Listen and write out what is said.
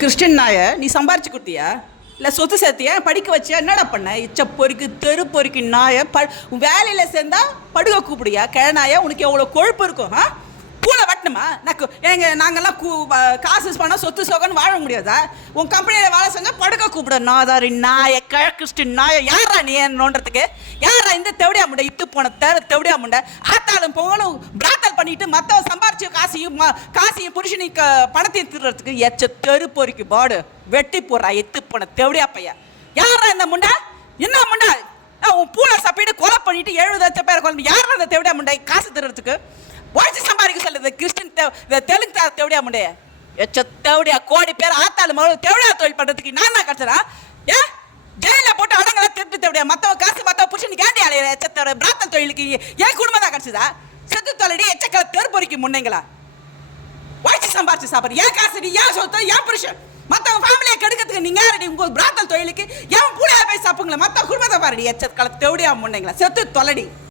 Christian நாயை நீ சம்பாரிச்சு கொடுத்தியா இல்லை சொத்து சேர்த்தியா படிக்க வச்சியா என்னடா பண்ண இச்ச பொறுக்கு தெரு பொறுக்கி நாயை வேலையில் சேர்ந்தா படுக கூப்பிடுயா கிழநாயா உனக்கு எவ்வளோ கொழுப்பு இருக்கும் பூனை வட்டணுமா நாங்கள்லாம் காசு பண்ணால் சொத்து சோகன்னு வாழ முடியாதா உன் கம்பெனியில் வேலை செஞ்சால் படுக்க கூப்பிட நாதாரி நாயை கிறிஸ்டின் நாயை யாரா நீ நோன்றதுக்கு யாரா இந்த தெவடியா முண்டை இட்டு போன தெவடியா முண்டை ஆத்தாலும் போகணும் பிராத்தல் பண்ணிட்டு மற்றவன் சம்பாரிச்சு காசையும் புருஷனுக்கு பணத்தையும் திருறதுக்கு எச்ச தெரு பொறுக்கி பாடு வெட்டி போடுறா எத்து போன தெவடியா பையன் யாரா இந்த முண்டை என்ன முண்டை உன் பூனை சப்பிட்டு கொலை பண்ணிட்டு 70 லட்சம் பேர் கொலை யாரா இந்த தெவடியா முண்டை காசு திருறதுக்கு உழைச்சி சம்பாதிக்க சொல்லுது கிறிஸ்டின் தெலுங்கு தேவடியா முண்டைய எச்ச தேவடியா கோடி பேர் ஆத்தாலும் தேவடியா தொழில் பண்ணுறதுக்கு நான் தான் கிடச்சா ஏன் ஜெயிலில் போட்டு அடங்கலாம் திருட்டு தேவடியா மற்றவங்க காசு மற்றவங்க புருஷனுக்கு கேண்டி அலையிற எச்சத்தோட பிராத்தல் தொழிலுக்கு என் குடும்பம் தான் கிடச்சதா செத்து தொலைடி எச்சக்கலை தெருப்பொறிக்கு முன்னைங்களா உழைச்சி சம்பாரிச்சு சாப்பிட்ற ஏன் காசு நீ ஏன் சொத்து ஏன் புருஷன் மற்றவங்க ஃபேமிலியை கெடுக்கிறதுக்கு நீங்க யாரடி உங்க பிராத்தல் தொழிலுக்கு ஏன் பூனையா போய் சாப்பிடுங்களா மற்ற குடும்பத்தை பாருடி எச்சக்கலை தேவடியா முன்னைங்களா செத்து தொலைடி